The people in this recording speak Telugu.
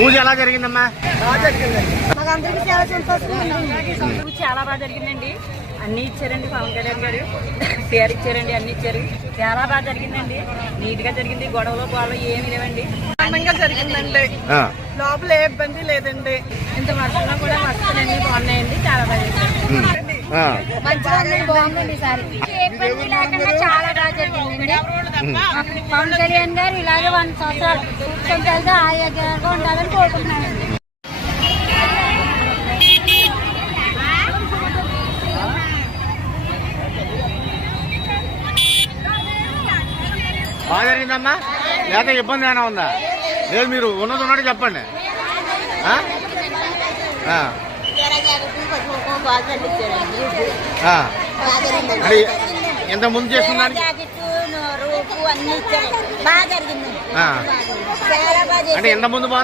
పూజ ఎలా జరిగిందమ్మా? చాలా బాగా జరిగిందండి. అన్ని ఇచ్చారండి. పవన్ కళ్యాణ్ గారు పేరు ఇచ్చారండి, అన్ని ఇచ్చారు. చాలా బాగా జరిగిందండి. నీట్ గా జరిగింది. గొడవలు గొడవలు ఏమి లేవండి. ఆనందంగా జరిగిందండి. లోపల ఏ ఇబ్బంది లేదండి. ఇంత వర్షంలో కూడా వస్తువులన్నీ బాగున్నాయండి. చాలా బాగా జరిగింది. బాగుందండి. ఈసారి ఏ ఇబ్బంది లేకుండా చాలా బాగా జరిగిందండి. పవన్ కళ్యాణ్ గారు ఇలాగే 100 సంవత్సరాలు కూర్చొని ఆరోగ్యంగా ఉండాలని కోరుకుంటున్నానండి. బాగా జరిగిందమ్మా? లేకపోతే ఇబ్బంది ఏమైనా ఉందా? లేదు, మీరు ఉన్నట్టు చెప్పండి. అంటే ఎంత ముందు చేస్తున్నాను అంటే ఎంత ముందు బాగుంది?